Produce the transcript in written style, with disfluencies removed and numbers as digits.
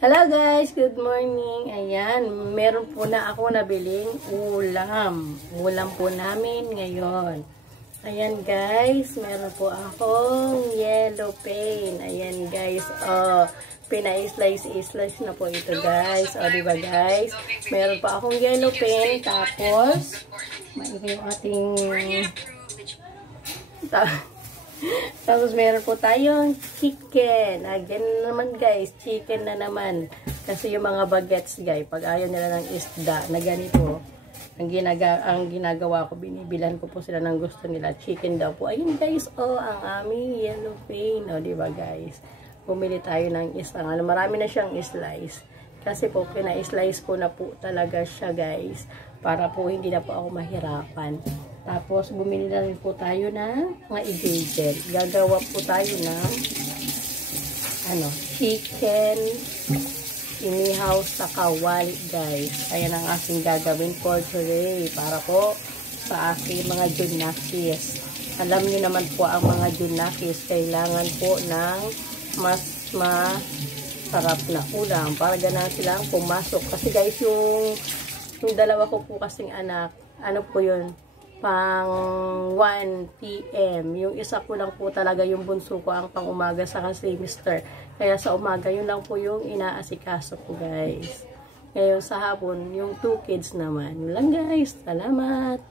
Hello guys, good morning. Ayan, meron po na ako nabiling ulam. Ulam po namin ngayon. Ayan guys, meron po akong yellow pain. Ayan guys, pina-slice na po ito guys. Diba guys? Meron po akong yellow pain. Tapos, maingay yung ating... Tapos meron po tayong chicken. Again naman guys, chicken na naman. Kasi yung mga bagets guys, pag ayaw nila ng isda na ganito, ang ginagawa ko, binibilan ko po sila ng gusto nila. Chicken daw po. Ayun guys, ang aming yellow pain. Diba guys? Bumili tayo ng isang, marami na siyang slice. Kasi po, pina-slice ko na po talaga siya guys. Para po hindi na po ako mahirapan. Tapos, bumili na rin po tayo ng mga ingredient. Gagawa po tayo ng chicken inihaw sa kawali, guys. Ayan ang aking gagawin for today. Para po sa aking mga junakis. Alam niyo naman po ang mga junakis, kailangan po ng mas masarap na ulam. Para ganahan silang pumasok. Kasi guys, yung dalawa ko po kasing anak, po yun? Pang 1 PM. Yung isa ko lang po talaga, yung bunso ko, ang pang umaga sa semester. Kaya sa umaga, yun lang po yung inaasikaso ko guys. Ngayon sa hapon, yung 2 kids naman. Yun lang guys. Salamat!